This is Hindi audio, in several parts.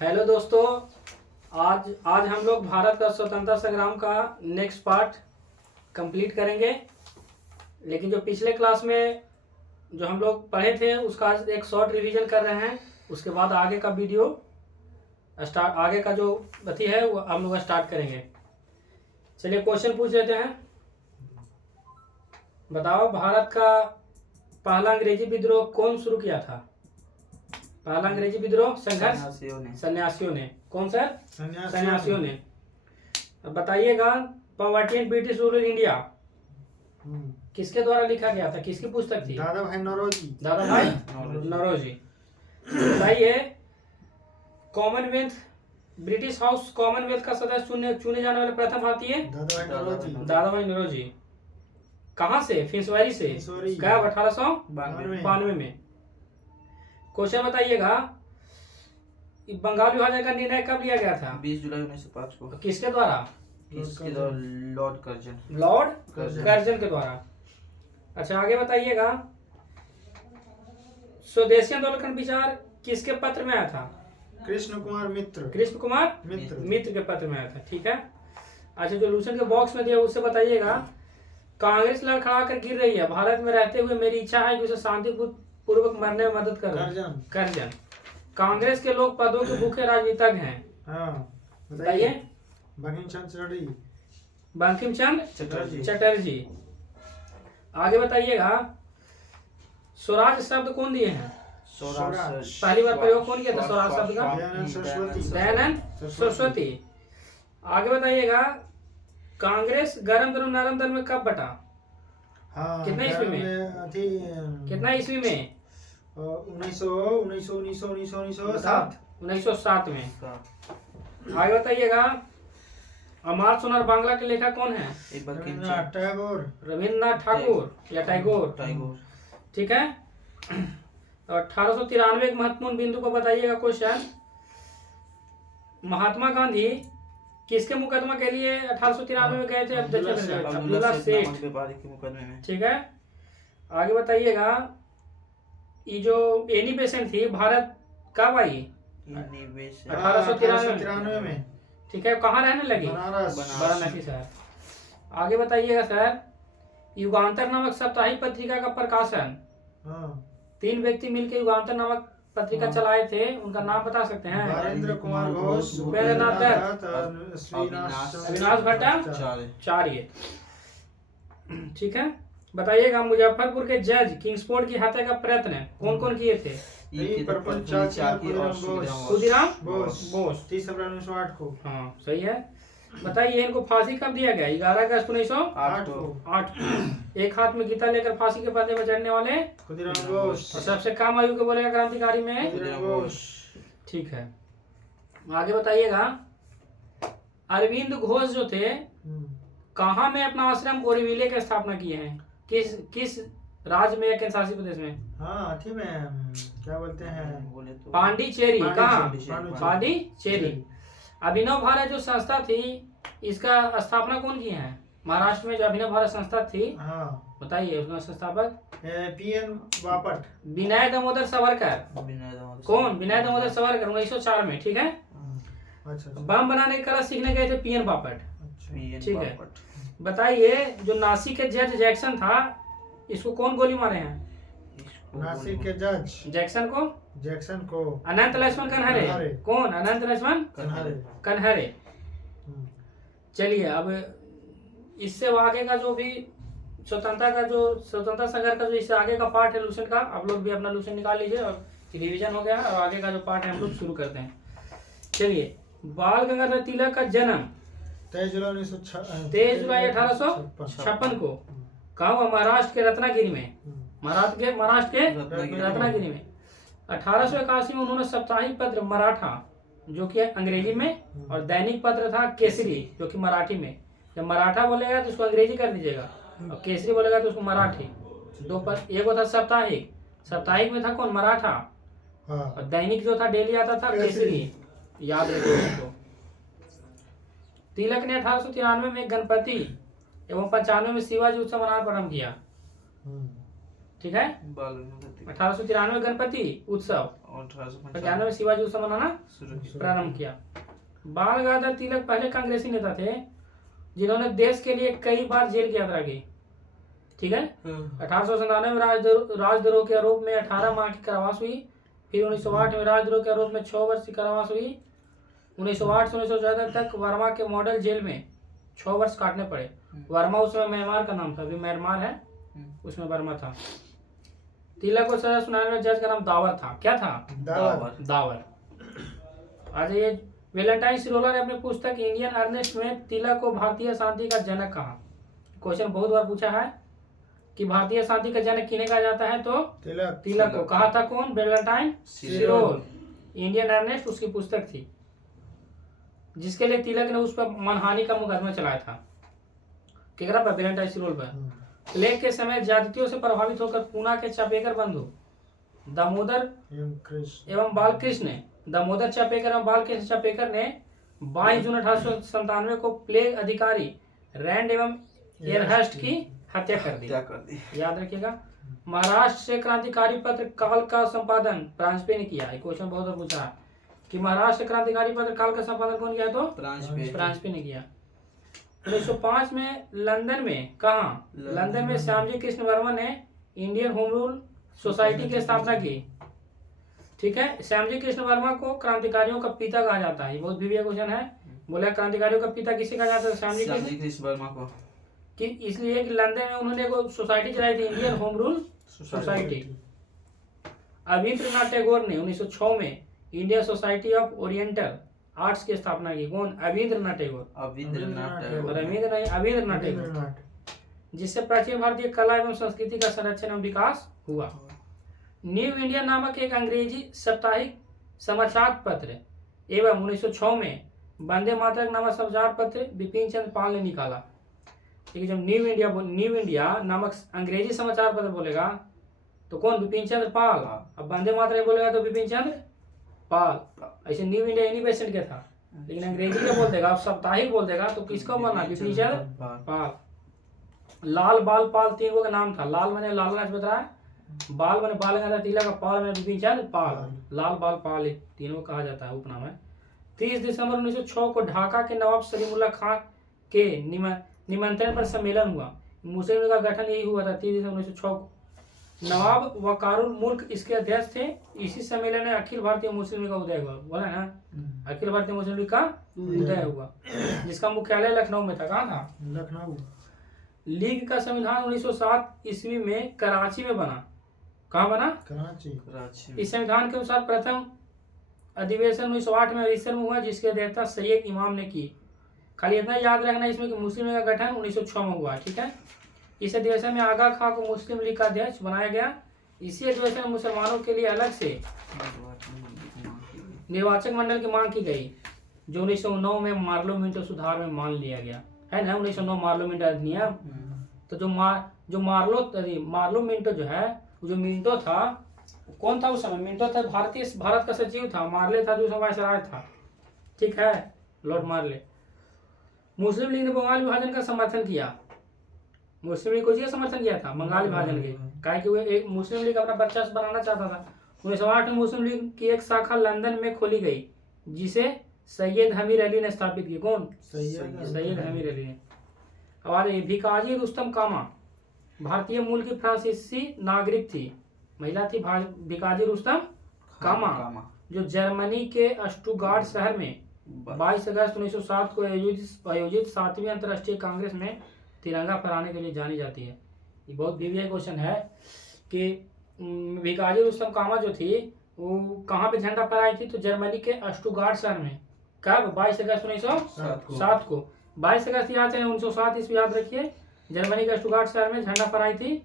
हेलो दोस्तों, आज आज हम लोग भारत का स्वतंत्रता संग्राम का नेक्स्ट पार्ट कंप्लीट करेंगे। लेकिन जो पिछले क्लास में जो हम लोग पढ़े थे उसका आज एक शॉर्ट रिवीजन कर रहे हैं। उसके बाद आगे का वीडियो आगे का जो अथी है वो हम लोग स्टार्ट करेंगे। चलिए क्वेश्चन पूछ लेते हैं। बताओ, भारत का पहला अंग्रेजी विद्रोह कौन शुरू किया था? पहला अंग्रेजी विद्रोह संघर्ष सन्यासियों ने। कौन सर? सन्यासियों ने। अब बताइएगा, poverty and British rule in India किसके द्वारा लिखा गया था? किसकी पुस्तक थी? दादा भाई नौरोजी। दादा भाई नौरोजी। बताइए, कॉमनवेल्थ ब्रिटिश हाउस कॉमनवेल्थ का सदस्य चुने जाने वाले प्रथम भारतीय दादा भाई नौरोजी। कहाँ से? फिंसवारी से। कब? 1892 में। क्वेश्चन बताइएगा, बंगाल विभाजन का निर्णय कब लिया गया था? 20 जुलाई 1905 को। किसके द्वारा? Lord Curzon. लॉर्ड कर्जन के द्वारा। अच्छा, आगे बताइएगा, स्वदेशी आंदोलन का विचार किसके पत्र में आया था? कृष्ण कुमार मित्र। कृष्ण कुमार मित्र के पत्र में आया था। ठीक है। अच्छा, जो सोल्यूशन के बॉक्स में दिया उससे बताइएगा, कांग्रेस लड़खड़ा कर गिर रही है, भारत में रहते हुए मेरी इच्छा है कि उसे शांतिपूर्वक मरने में मदद करो। कर्जन। कांग्रेस के लोग पदों के भूखे राजनीतिज्ञ हैं। बताइए। बंकिम चंद्र चटर्जी। आगे बताइएगा, स्वराज शब्द कौन दिए हैं? पहली बार प्रयोग कौन किया था स्वराज शब्द का? दयानंद सरस्वती। आगे बताइएगा, कांग्रेस गरम दल नरम दल में कब बटा? कितना ईस्वी में? कितना ईस्वी में? 1907 में। आगे बताइएगा, अमर सोनार बांग्ला के लेखक कौन है? रविन्द्रनाथ ठाकुर या टैगोर। ठीक है। 1893 के महत्वपूर्ण बिंदु को बताइएगा। क्वेश्चन, महात्मा गांधी किसके मुकदमा के लिए 1893 में गए थे? अब्दुल्ला सेठ के मुकदमे में। ठीक है। आगे बताइएगा, ये जो एनी बेसेंट थी भारत कब आई? 1893 में। ठीक है। कहाँ रहने लगी? वाराणसी शहर। आगे बताइएगा सर, युगांतर नामक साप्ताहिक पत्रिका का प्रकाशन 3 व्यक्ति मिलकर युगांतर नामक पत्रिका चलाए थे, उनका नाम बता सकते हैं? नरेंद्र कुमार घोष, उपेंद्रनाथ दत्त, अविनाश भट्टाचार्य। ठीक है। बताइएगा, मुजफ्फरपुर के जज किंग्सफोर्ड की हत्या का प्रयत्न कौन कौन किए थे? खुदीराम बोस। 30 अप्रैल 1908 को। हाँ, सही है। बताइए, इनको फांसी कब दिया गया? 11 अगस्त 1908 को। एक हाथ में गीता लेकर फांसी के फंदे में चढ़ने वाले खुदीराम बोस। और सबसे कम आयु के बोलेगा क्रांतिकारी में खुदीराम बोस। ठीक है। आगे बताइएगा, अरविंद घोष जो थे कहाँ में अपना आश्रम बोरीविले की स्थापना किए हैं? किस राज्य में या केंद्र शासित प्रदेश में? क्या बोलते हैं? पांडिचेरी। कहाँ? पांडिचेरी। अभिनव भारत जो संस्था थी, इसका स्थापना कौन किए हैं? महाराष्ट्र में जो अभिनव भारत संस्था थी, बताइए उसका संस्थापक? पीएन बापट। विनय दामोदर सावरकर। कौन? विनय दामोदर सावरकर 1904 में। ठीक है। बम बनाने की कला सीखने गए थे पीएन बापट। ठीक है। बताइए, जो नासिक के जज जैक्सन था, इसको कौन गोली मारे हैं? नासिक के जज जैक्सन को अनंत लक्ष्मण कन्हरे। कौन? अनंत लक्ष्मण कन्हरे। चलिए, अब इससे आगे का जो भी स्वतंत्रता संघर्ष का जो इससे आगे का पार्ट है लूसेंट का, आप लोग भी अपना लूसेंट निकाल लीजिए और रिवीजन हो गया। और आगे का जो पार्ट है हम लोग शुरू करते हैं। चलिए, बाल गंगाधर तिलक का जन्म 23 जुलाई 1856 को कहाँ हुआ? महाराष्ट्र के रत्नागिरी में। महाराष्ट्र के रत्नागिरी में। 1881 में उन्होंने साप्ताहिक पत्र मराठा, जो कि अंग्रेजी में, और दैनिक पत्र था केसरी, जो कि मराठी में। जब मराठा बोलेगा तो उसको अंग्रेजी कर दीजिएगा, और केसरी बोलेगा तो उसको मराठी। दो पत्र। एक था साप्ताहिक में था कौन? मराठा। और दैनिक जो था डेली आता था केसरी। याद रखिए इसको। तिलक ने 1893 में गणपति एवं 95 में शिवाजी उत्सव मनाना प्रारंभ किया। ठीक है। बाल गणपति 1893 गणपति उत्सव और 1895 में शिवाजी उत्सव मनाना शुरू किया। प्रारंभ किया। बाल गंगाधर तिलक पहले कांग्रेसी नेता थे जिन्होंने देश के लिए कई बार जेल की यात्रा की, ठीक है। 1897 में राजद्रोह के आरोप में 18 माह की कारावास हुई। फिर 1908 में राजद्रोह के आरोप में 6 वर्ष की कारावास हुई। 1908 से 1914 तक वर्मा के मॉडल जेल में 6 वर्ष काटने पड़े। वर्मा उस समय म्यांमार का नाम था, अभी म्यांमार है, उसमें वर्मा था। तिलक को सजा सुनाने वाले जज का नाम दावर था। क्या था? दावर। आज ये वेलेंटाइन सिरोला ने अपनी पुस्तक इंडियन अर्नेस्ट में तिलक को भारतीय शांति का जनक कहा। क्वेश्चन बहुत बार पूछा है कि भारतीय शांति का जनक किन्हें कहा जाता है, तो तिलक को। कहा था कौन? वेलेंटाइन सिरोल। इंडियन अर्नेस्ट उसकी पुस्तक थी जिसके लिए तिलक ने उस पर मानहानि का मुकदमा चलाया था। केकरा पर? वेलेंटाइन सिरोल पर। प्लेग के समय ज्यादतियों से प्रभावित होकर पूना के चापेकर बंधु दामोदर एवं बालकृष्ण दामोदर चापेकर एवं बालकृष्ण चापेकर ने 22 जून 1897 को प्लेग अधिकारी रैंड एवं एयरहर्स्ट की हत्या कर दी। याद रखिएगा। महाराष्ट्र से क्रांतिकारी पत्र काल का संपादन प्रांजपे ने किया। क्वेश्चन बहुत बार पूछा कि महाराष्ट्र क्रांतिकारी पत्र काल का संपादन कौन किया? तो प्रांजपे ने किया। 1905 में लंदन में, कहाँ? लंदन में श्यामजी कृष्ण वर्मा ने इंडियन होम रूल सोसाइटी की स्थापना की, ठीक है। श्यामजी कृष्ण वर्मा को क्रांतिकारियों का पिता कहा जाता है। ये बहुत भी क्वेश्चन है। बोला क्रांतिकारियों का पिता किसे कहा जाता है? श्यामजी कृष्ण वर्मा को। कि इसलिए कि लंदन में उन्होंने एक सोसाइटी चलाई थी, Indian home rule society. Rabindranath Tagore ने 1906 में Indian society of oriental arts की स्थापना की। कौन? रविंद्रनाथ टैगोर। रविंद्रनाथ टैगोर, जिससे प्राचीन भारतीय कला एवं संस्कृति का संरक्षण एवं विकास हुआ। न्यू इंडिया नामक एक अंग्रेजी साप्ताहिक समाचार पत्र एवं 1906 में वंदे मातरम नामक समाचार पत्र बिपिन चंद्र पाल ने निकाला। ठीक है। जब न्यू इंडिया नामक अंग्रेजी समाचार पत्र बोलेगा तो कौन? बिपिन चंद्र पाल। अब वंदे मातरम बोलेगा तो बिपिन चंद्र पाल। ऐसे न्यू इंडिया इन्हीं पेशेंट के था, लेकिन अंग्रेजी का बोल देगा, साप्ताहिक बोल देगा तो किसका बनना? बिपिन चंद्र पाल। लाल बाल पाल तीनों का नाम था। लाल मैंने लाला लाजपत राय, बाल मैंने बाल गंगाधर तिलक, पाल मैंने बिपिन चंद्र पाल। लाल बाल पाल तीनों कहा जाता है, उपनाम है। 30 दिसंबर 1906 को ढाका के नवाब सलीमुल्लाह खां के निमंत्रण पर सम्मेलन हुआ। मुस्लिम लीग का गठन यही हुआ था 30 दिसंबर 1906 को। नवाब वकारुल मुल्क इसके अध्यक्ष थे। इसी सम्मेलन में अखिल भारतीय मुस्लिम लीग का उदय हुआ। बोला ना, अखिल भारतीय मुस्लिम लीग का उदय हुआ, जिसका मुख्यालय लखनऊ में था। कहाँ था? लखनऊ। लीग का संविधान 1907 ईस्वी में कराची में बना। कहाँ बना? कराची। इस संविधान के अनुसार प्रथम अधिवेशन 1908 में अमृतसर में हुआ, जिसकी अध्यक्षता सैयद इमाम ने की। खाली इतना याद रखना इसमें कि मुस्लिम लीग का गठन 1906 में हुआ, ठीक है। इस अधिवेशन में आगा खां को मुस्लिम लीग का अध्यक्ष बनाया गया। इसी अधिवेशन में मुसलमानों के लिए अलग से निर्वाचक मंडल की मांग की गई, जो 1909 में मार्लो मिंटो सुधार में मान लिया गया है ना। 1909 मार्लो मिंटो अधिनियम। तो जो मार्लो मिंटो जो है, जो मिंटो था कौन था उस समय? मिंटो था भारत का सचिव था। मार्ले था जो वायसराय था, ठीक है, लॉर्ड मार्ले। मुस्लिम लीग ने बंगाल विभाजन का समर्थन किया। मुस्लिम लीग को समर्थन किया था बंगाल विभाजन के, काहे कि वो एक मुस्लिम लीग अपना वर्चस्व बनाना चाहता था। 1908 में मुस्लिम लीग की एक शाखा लंदन में खोली गई, जिसे सैयद हमीर अली ने स्थापित की। कौन? सैयद हमीर अली ने। अब आ रही भिकाजी रुस्तम कामा, भारतीय मूल की फ्रांसीसी नागरिक थी, महिला थी। भिकाजी रुस्तम कामा, जो जर्मनी के स्टुटगार्ट शहर में 22 अगस्त 1907 को आयोजित 7वीं अंतर्राष्ट्रीय कांग्रेस में तिरंगा फहराने के लिए जानी जाती है। ये बहुत बीवीआई क्वेश्चन है कि भिकाजी रुस्तम कामा जो थी वो कहाँ पे झंडा फहराई थी? तो जर्मनी के स्टुटगार्ट शहर में। कब? 22 अगस्त 1907 को। 22 अगस्त याद है, 1907 ईस्वी याद रखिए। जर्मनी के स्टुटगार्ट शहर में झंडा फहराई थी।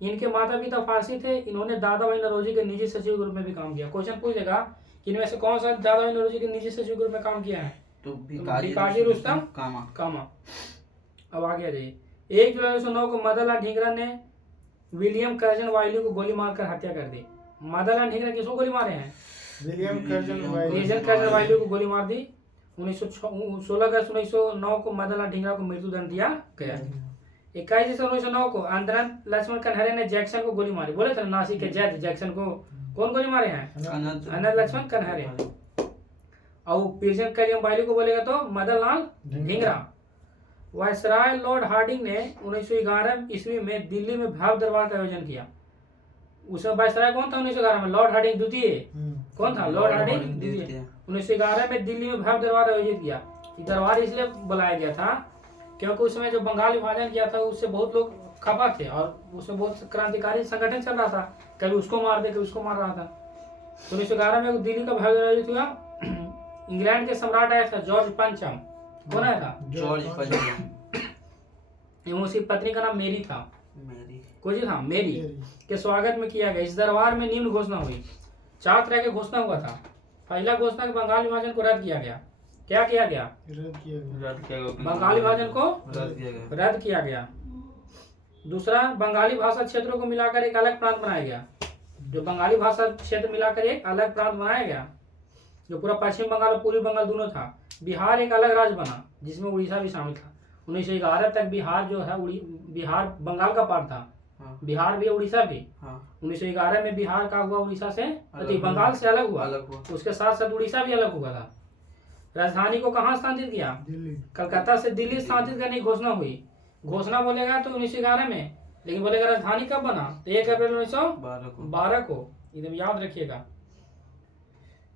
इनके माता पिता फारसी थे। इन्होंने दादा भाई नौरोजी के निजी सचिव के रूप में भी काम किया। क्वेश्चन पूछेगा कि इनमें से कौन सा दादा भाई नौरोजी के निजी सचिव के रूप में काम किया है? तो भिकाजी रुस्तम कामा। अब आगे आ जाइए। 1 जुलाई 1909 को मदनलाल ढींगरा ने विलियम कर्जन वाइली को गोली मारकर हत्या कर दी। मदनलाल ढींगरा किसको गोली मारे हैं? विलियम कर्जन वाइली को गोली मार दी। 16 अगस्त 1909 को मदनलाल ढींगरा को मृत्युदंड दिया गया। 21 दिसंबर 1909 को अनंत लक्ष्मण कन्हैया ने जैक्सन को गोली मारी। बोले थे नासिक के जज जैक्सन को कौन गोली मारे हैं? अनंत लक्ष्मण कन्हैया। और पीरचंद करियम बाइली को बोलेगा तो Madan Lal Dhingra. Viceroy Lord Hardinge ने 1911 ईस्वी में दिल्ली में भव्य दरबार का आयोजन किया। उसमें वायसराय कौन था 1911 में? लॉर्ड हार्डिंग द्वितीय। कौन था? लॉर्ड हार्डिंग द्वितीय। 1911 में दिल्ली में भव्य दरबार आयोजित किया। दरबार इसलिए बुलाया गया था क्योंकि उस समय जो बंगाल विभाजन किया था उससे बहुत लोग खफा थे और उसमें बहुत क्रांतिकारी संगठन चल रहा था, कभी उसको मार दे कभी उसको मार रहा था। तो 1911 में दिल्ली का भव्य आयोजित हुआ। इंग्लैंड के सम्राट आया था जॉर्ज पंचम। कौन आया था? जॉर्ज पंचम। उसकी पत्नी का नाम मेरी था। कोई था मेरी के स्वागत में किया गया। इस दरबार में निम्न घोषणा हुई। 4 तरह की घोषणा हुआ था। पहला घोषणा कि बंगाल विभाजन को रद्द किया गया। क्या किया गया? रद्द किया गया। बंगाली विभाजन को रद्द किया गया। दूसरा, बंगाली भाषा क्षेत्रों को मिलाकर एक अलग प्रांत बनाया गया। जो बंगाली भाषा क्षेत्र मिलाकर एक अलग प्रांत बनाया गया, जो पूरा पश्चिम बंगाल और पूर्वी बंगाल दोनों था। बिहार एक अलग राज्य बना जिसमें उड़ीसा भी शामिल था। 1911 तक बिहार जो है बिहार बंगाल का पार्ट था। बिहार भी उड़ीसा भी। 1911 में बिहार का हुआ उड़ीसा से बंगाल से अलग हुआ। उसके साथ साथ उड़ीसा भी अलग हुआ था। राजधानी को कहाँ स्थानांतरित किया? दिल्ली। कलकत्ता से दिल्ली स्थानांतरित करने की घोषणा हुई। घोषणा बोलेगा तो 1911 में, लेकिन बोलेगा राजधानी कब बना? तो 1 अप्रैल 1912 को। एकदम याद रखिएगा,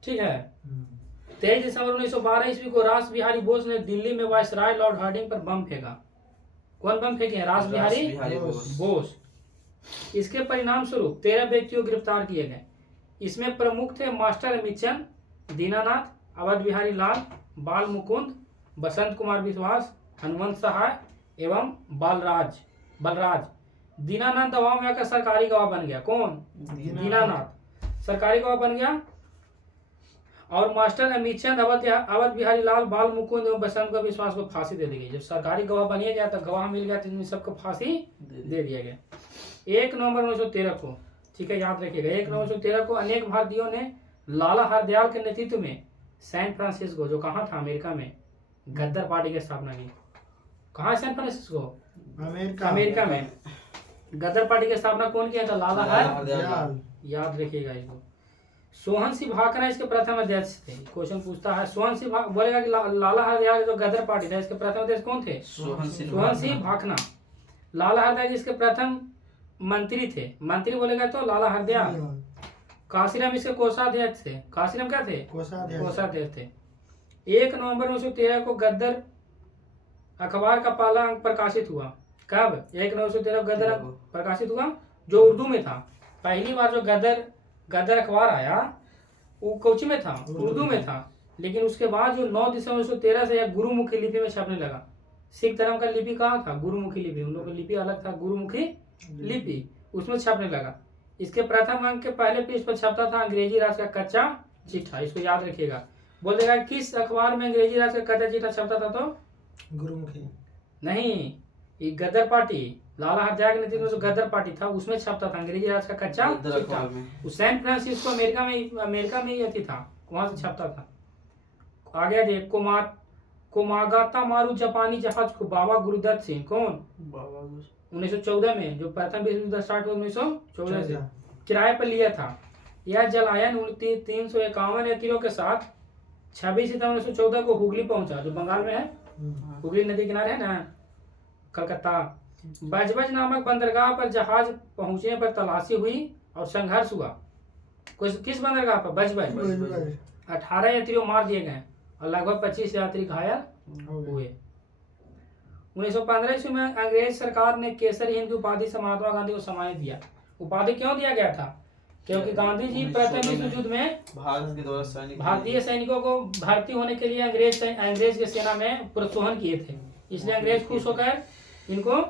ठीक है। 23 दिसंबर 1912 ईस्वी को रास बिहारी बोस ने दिल्ली में वायसराय लॉर्ड हार्डिंग पर बम फेंका। कौन बम फेंके? रास बिहारी बोस। इसके परिणाम स्वरूप 13 व्यक्तियों को गिरफ्तार किए गए। इसमें प्रमुख थे मास्टर अमितचंद, दीनानाथ, अवध बिहारी लाल, बाल मुकुंद, बसंत कुमार विश्वास, हनुमंत सहाय एवं बलराज। दीनानाथ दवाओं में आकर सरकारी गवाह बन गया। कौन? दीनानाथ सरकारी गवाह बन गया। और मास्टर अमितचंद, अवध बिहारी लाल, बाल मुकुंद एवं बसंत को विश्वास को फांसी दे दी गई। जब सरकारी गवाह बनिए गया तो गवाह मिल गया तो इन सबको फांसी दे दिया गया। 1 नवंबर 1913 को, ठीक है याद रखिएगा, 1 नवंबर 1913 को अनेक भारतीयों ने लाला हरदयाल के नेतृत्व में सैन फ्रांसिस्को, जो कहाँ था अमेरिका में, गद्दार पार्टी की स्थापना की। कहाँ सैन फ्रांसिस्को? अमेरिका में। गद्दार पार्टी की स्थापना कौन किया था? लाला हरदयाल। याद रखिएगा इसको। सोहन सिंह भाखड़ा इसके प्रथम अध्यक्ष थे। क्वेश्चन पूछता है सोहन सिंह बोलेगा कि लाला हरदयाल जो गद्दार पार्टी था इसके प्रथम अध्यक्ष कौन थे? सोहन सिंह भाखड़ा। लाला हरदयाल इसके प्रथम मंत्री थे। मंत्री बोलेगा तो लाला हरदयाल। काशीराम इसके कोषाध्यक्ष थे। काशीराम क्या थे? कोषाध्यक्ष थे। 1 नवंबर 1913 को गद्दार अखबार का पहला अंक प्रकाशित हुआ। कब? 1 नवंबर 1913 को गद्दार प्रकाशित हुआ, जो उर्दू में था। पहली बार जो गद्दार अखबार आया वो कोची में था? उर्दू में था। लेकिन उसके बाद जो 9 दिसंबर 1913 से यह गुरुमुखी लिपि में छपने लगा। सिख धर्म का लिपि कहाँ था? गुरुमुखी लिपि। उन लोगों का लिपि अलग था, गुरुमुखी लिपि, उसमें छपने लगा। इसके प्रथम अंक के पहले पेज पर छपता था अंग्रेजी राज का कच्चा चिट्ठा। इसको याद रखिएगा। बोल देगा किस अखबार में अंग्रेजी राज का कच्चा चिट्ठा छपता था? तो गुरुमुखी नहीं, ये गद्दार पार्टी, लाला हरदयाल के नेतृत्व में जो गद्दार पार्टी था उसमें छपता था अंग्रेजी राज का कच्चा चिट्ठा। सैन फ्रांसिस्को अमेरिका में ही था, वहां से छपता था। आगे देख, कोमागाता मारू जापानी जहाज को बाबा गुरुदत्त सिंह, कौन? 1914 में, जो प्रथम विश्व युद्ध स्टार्ट हुआ 1914 से, किराए पर लिया था। यह जलायन 351 यात्रियों के साथ 26 सितंबर 1914 को हुगली पहुंचा, जो बंगाल में है। हुगली नदी किनारे है ना, कलकत्ता। बजबज नामक बंदरगाह पर जहाज पहुंचने पर तलाशी हुई और संघर्ष हुआ। किस बंदरगाह पर? बजबज। 18 यात्रियों मार दिए गए और लगभग 25 यात्री घायल हुए। 1915 ईस्वी में अंग्रेज सरकार ने केसरी हिंद की उपाधि से महात्मा गांधी को सम्मानित दिया। उपाधि क्यों दिया गया था? क्योंकि गांधी जी प्रथम विश्व युद्ध में भारतीय सैनिकों को भर्ती होने के लिए अंग्रेज की सेना में प्रोत्साहन किए थे। इसलिए अंग्रेज खुश होकर इनको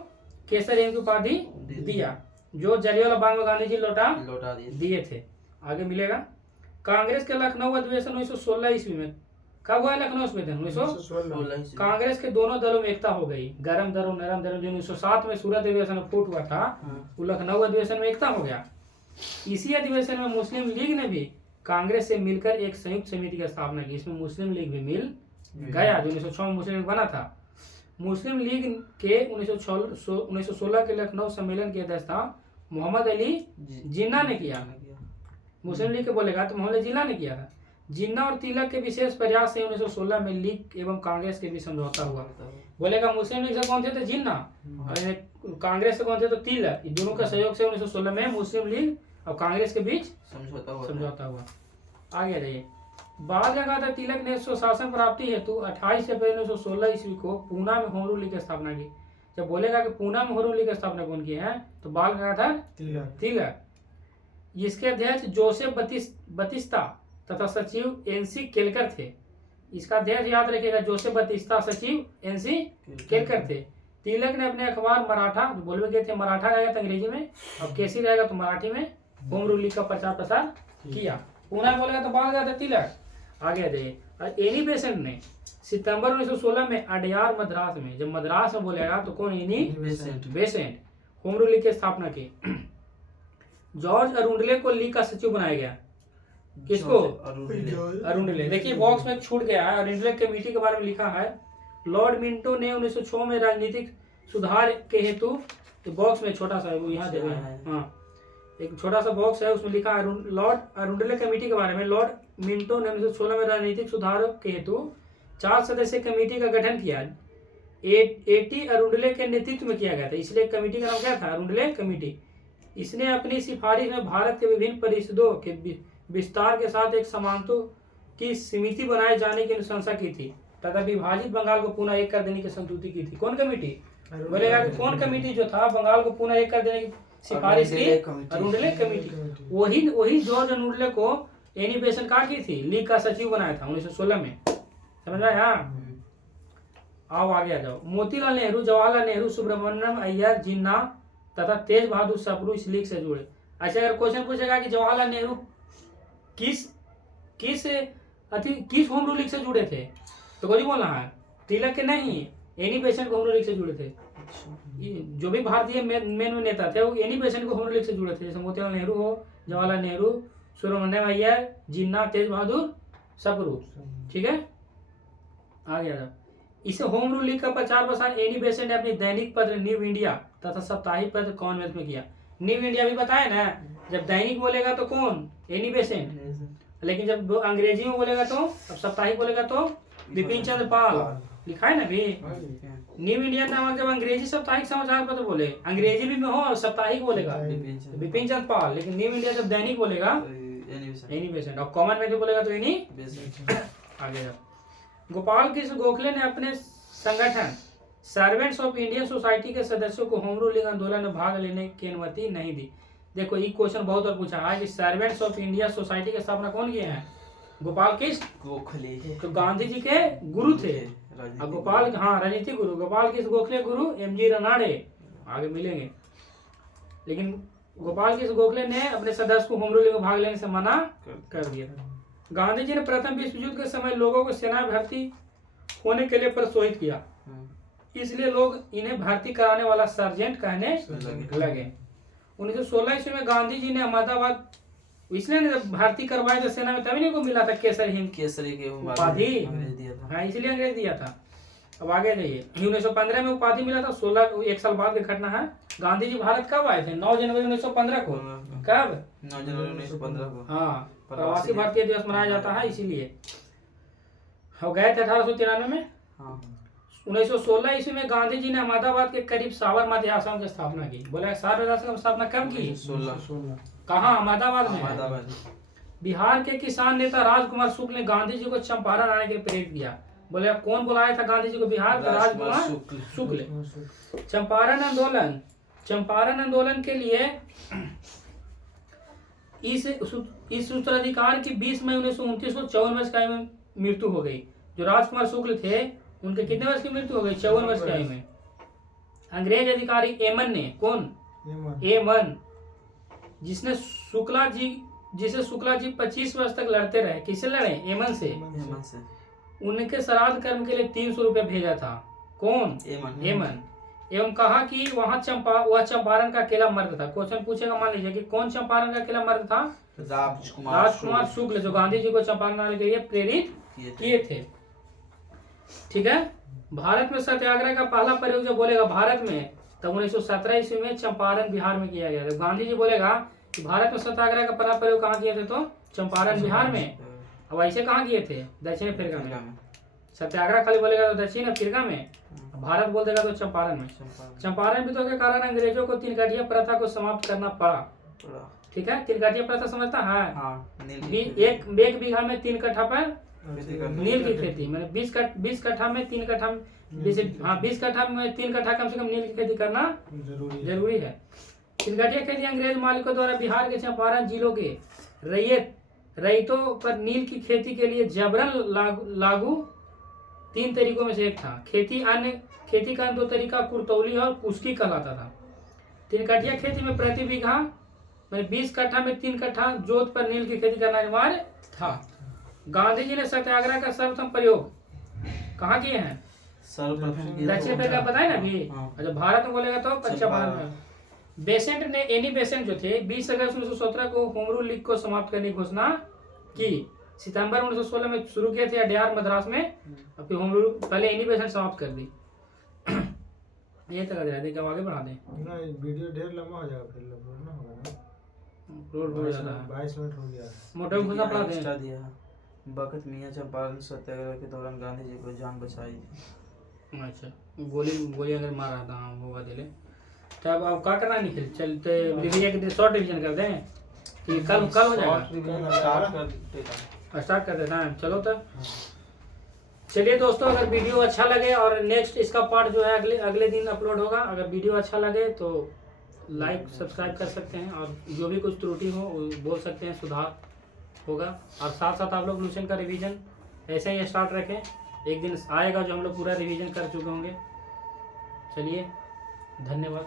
केसरी हिंद की उपाधि दिया, जो जलियांवाला बाग में गांधी जी लौटा दिए थे। आगे मिलेगा। कांग्रेस के लखनऊ अधिवेशन 1916 ईस्वी में कब हुआ? लखनऊ में 1916। कांग्रेस के दोनों दलों में एकता हो गई। गर्म दलों नरम दलों, जो 1907 में सूरत अधिवेशन में फूट हुआ था, वो लखनऊ अधिवेशन में एकता हो गया। इसी अधिवेशन में मुस्लिम लीग ने भी कांग्रेस से मिलकर एक संयुक्त समिति की स्थापना की। इसमें मुस्लिम लीग भी मिल गया, जो 1906 में मुस्लिम लीग बना था। मुस्लिम लीग के 1916 के लखनऊ सम्मेलन की अध्यक्षता मोहम्मद अली जिन्ना ने किया। मुस्लिम लीग के बोलेगा तो मोहम्मद अली जिन्ना ने किया था। जिन्ना और तिलक के विशेष प्रयास से 1916 में लीग एवं कांग्रेस के बीच समझौता हुआ। बोलेगा मुस्लिम लीग से कौन थे तो जिन्ना और कांग्रेस से कौन थे तो तिलक। इन दोनों का सहयोग से 1916 में मुस्लिम लीग और कांग्रेस के बीच समझौता हुआ। आगे रहिए। बाल गंगाधर तिलक ने स्वशासन प्राप्ति हेतु 28 अप्रैल 1916 ईस्वी को पूना में होम रूल लीग की स्थापना की। जब बोलेगा कि पूना में होम रूल लीग की स्थापना कौन की है तो बाल गंगाधर तिलक। इसके अध्यक्ष जोसेफ बतिस्ता तथा सचिव एनसी केलकर थे। इसका अध्यक्ष याद रखिएगा, जोसेफ बतिस्ता, सचिव एनसी केलकर थे। तिलक ने अपने अखबार मराठा, बोलवे गए थे मराठा रहेगा तो अंग्रेजी में, अब केसी रहेगा तो मराठी में, होम रूल लीग का प्रचार प्रसार किया। पूना बोलेगा तो बाल गंगाधर तिलक। आगे जाइए। एनी बेसेंट ने सितंबर 1916 में अडयार मद्रास में, जब मद्रास में बोलेगा तो कौन, Annie Besant home rule league की स्थापना की। जॉर्ज अरुंडले को लीग का सचिव बनाया गया। किसको? अरुंडले। देखिए बॉक्स में छूट गया है, अरुंडले कमेटी के बारे में लिखा है। लॉर्ड मिंटो ने 1906 में राजनीतिक सुधार के हेतु, तो बॉक्स में छोटा सा वो यहाँ देखिए, हाँ एक छोटा सा बॉक्स है उसमें लिखा है लॉर्ड अरुंडले कमेटी के बारे में। लॉर्ड मिंटो ने 1916 में राजनीतिक सुधार के हेतु 4 सदस्यीय कमेटी का गठन किया। एटी अरुंडले के नेतृत्व में किया गया था, इसलिए कमेटी का नाम क्या था? अरुंडले कमेटी। इसने अपनी सिफारिश में भारत के विभिन्न परिषदों के विस्तार के साथ एक समानता की समिति बनाए जाने की अनुशंसा की थी तथा विभाजित बंगाल को पुनः एक कर देने की संस्तुति की थी। कौन कमेटी? बोलेगा कि कौन कमेटी जो था बंगाल को पुनः एक कर देने की सिफारिश की? अरुंडले कमेटी। वही जॉर्ज अरुंडले को एनी बेसेंट का की थी, लीग का सचिव बनाया था 1916 में। समझ में आया? आओ आगे आ जाओ। मोतीलाल नेहरू, जवाहरलाल नेहरू, सुब्रमण्यम अय्यर, जिन्ना तथा तेज बहादुर सप्रू इस लीग से जुड़े। अच्छा अगर क्वेश्चन पूछेगा कि जवाहरलाल नेहरू किस होम रूल लीग से जुड़े थे तो कोई बोलना है तिलक के नहीं, Annie Besant home rule league से जुड़े थे। जो भी भारतीय मेन नेता थे वो एनी बेसेंट को होम रूल लीग से जुड़े थे, जैसे मोतीलाल नेहरू हो, जवाहरलाल नेहरू, सुब्रमण्यम अय्यर, जिन्ना, तेज बहादुर सप्रू। ठीक है, आगे आ जाओ। इसे होम रूल लीग का प्रचार प्रसार एनी बेसेंट ने अपनी दैनिक पत्र न्यू इंडिया तथा साप्ताहिक पत्र कॉमनवेल्थ में किया। न्यू इंडिया भी बताया ना, जब दैनिक बोलेगा तो कौन? Annie Besant. लेकिन जब अंग्रेजी में बोलेगा तो, अब साप्ताहिक बोलेगा तो बिपिन चंद्र पाल। लिखा है ना भी, न्यू इंडिया नामक जब अंग्रेजी साप्ताहिक समाचार पत्र बोले, अंग्रेजी भी में हो साप्ताहिक बोलेगा बिपिन चंद्र पाल। लेकिन न्यू इंडिया जब दैनिक बोलेगा एनी बेसेंट, और कॉमनवेल्थ बोलेगा तो एनी बेसेंट। आगे जाओ। गोपाल कृष्ण गोखले ने अपने संगठन सर्वेंट्स ऑफ इंडियन सोसाइटी के सदस्यों को होम रूल लीग आंदोलन में भाग लेने की अनुमति नहीं दी। देखो ये क्वेश्चन बहुत और पूछा है कि सर्वेंट्स ऑफ इंडिया सोसाइटी की स्थापना कौन किए हैं? गोपाल कृष्ण गोखले। तो गांधी जी के गुरु थे, गोपाल, हाँ राजनीतिक गुरु गोपाल कृष्ण गोखले, गुरु एमजी रनाड़े, आगे मिलेंगे। लेकिन गोपाल कृष्ण गोखले ने अपने सदस्य को होम रूल लीग में भाग लेने से मना कर दिया था। गांधी जी ने प्रथम विश्व युद्ध के समय लोगों को सेना भर्ती होने के लिए प्रोत्साहित किया, इसलिए लोग इन्हें भर्ती कराने वाला सर्जेंट कहने लगे। 1916 ईस्वी में गांधी जी ने अहमदाबाद, इसलिए जब भर्ती करवाए तो सेना में तभी नहीं को मिला था केसरी के उपाधि, हाँ इसलिए अंग्रेज दिया था। अब आगे जाइए। 1915 में उपाधि मिला था, 1 साल बाद की घटना है। गांधी जी भारत कब आए थे? 9 जनवरी 1915 को। कब? 9 जनवरी 1915 को। हाँ, प्रवासी भारतीय दिवस मनाया जाता है इसीलिए। हो गए थे 1893 में। 1916 ईस्वी में गांधी जी ने अहमदाबाद के करीब साबरमती आश्रम की स्थापना की। बोला साबरमती आश्रम की स्थापना कब की? 16। कहाँ? अहमदाबाद में। बिहार के किसान नेता राजकुमार शुक्ल ने गांधी जी को चंपारण आने के लिए प्रेरित किया। बोले कौन बुलाया था गांधी जी को बिहार? राजकुमार शुक्ल। चंपारण आंदोलन के लिए इस उत्तराधिकार की 20 मई 1929 को 54 वर्ष की आयु में मृत्यु हो गई। जो राजकुमार शुक्ल थे उनके कितने वर्ष की मृत्यु हो गई? 54 वर्ष की आयु में। अंग्रेज अधिकारी एमन ने, कौन? एमन, जिसे शुक्ला जी 25 वर्ष तक लड़ते रहे। किससे लड़े? एमन से। उनके श्राद्ध कर्म के लिए 300 रुपये भेजा था। कौन? एमन। एवं कहा कि वह चंपारण का अकेला मर्द था। क्वेश्चन पूछेगा, मान लीजिए कि कौन चंपारण का अकेला मर्द था? राजकुमार शुक्ल, जो गांधी जी को चंपारण आने के लिए प्रेरित किए थे। ठीक है। भारत में सत्याग्रह का पहला प्रयोग जब बोलेगा भारत में, तब 1917 ईस्वी में चंपारण बिहार में किया गया था। गांधी जी बोलेगा कि भारत में सत्याग्रह का पहला प्रयोग कहाँ किए थे, तो चंपारण बिहार में। अब ऐसे कहाँ किए थे, दक्षिण अफ्रीका में। सत्याग्रह खाली बोलेगा तो दक्षिण अफ्रीका में, भारत बोल देगा तो चंपारण में। चंपारण विद्रोह के कारण अंग्रेजों को तिनकटिया प्रथा को समाप्त करना पड़ा। ठीक है, तिनकटिया प्रथा समझता है। एक बीघा में 3 कट्ठा पर नील की खेती, मैंने 20 कट्ठा में 3 कट्ठा, 20 कट्ठा में 3 कट्ठा कम से कम नील की खेती करना जरूरी है। तिनकटिया खेती अंग्रेज मालिकों द्वारा बिहार के चंपारण जिलों के रईतों पर नील की खेती के लिए जबरन लागू 3 तरीकों में से एक था। खेती का 2 तरीका कुरतौली और कुश्ती कहलाता था। तिनकटिया खेती में प्रति बीघा 20 कट्ठा में 3 कट्ठा जोत पर नील की खेती करना अनिवार्य था। गांधी जी ने सत्याग्रह का सर्वप्रथम प्रयोग कहाँ किए हैं, दक्षिण अफ्रीका बताए ना अभी। अच्छा, भारत में बोलेगा तो चंपारण में। बेसेंट ने, एनी बेसेंट जो थे, 20 अगस्त 1917 को होम रूल लीग को समाप्त करने की घोषणा की। सितंबर 1916 में शुरू किए थे अड्यार मद्रास में, और फिर होम रूल पहले एनी बेसेंट समाप्त कर दी। ये तक आगे बढ़ा दें ना, वीडियो ढेर लंबा हो जाएगा, फिर अपलोड ना होगा ना। अपलोड हो जाता है, 22 मिनट हो गया। मोटे घोषणा पढ़ा दें। दिया बखत मियां चंपारण सत्याग्रह के दौरान गांधी जी को जान बचाई थी। अच्छा, गोली अगर मार रहा था होगा दिले। तब अब क्या करना निखिल, चलते रिवीजन के शॉर्ट रिवीजन कर दें कि कल हो जाएगा, स्टार्ट कर देता है। चलो तब चलिए दोस्तों, अगर वीडियो अच्छा लगे और नेक्स्ट इसका पार्ट जो है अगले दिन अपलोड होगा। अगर वीडियो अच्छा लगे तो लाइक सब्सक्राइब कर सकते हैं, और जो भी कुछ त्रुटि हो वो बोल सकते हैं, सुधार होगा। और साथ साथ आप लोग लूसेंट का रिवीजन ऐसे ही स्टार्ट रखें, एक दिन आएगा जो हम लोग पूरा रिवीजन कर चुके होंगे। चलिए, धन्यवाद।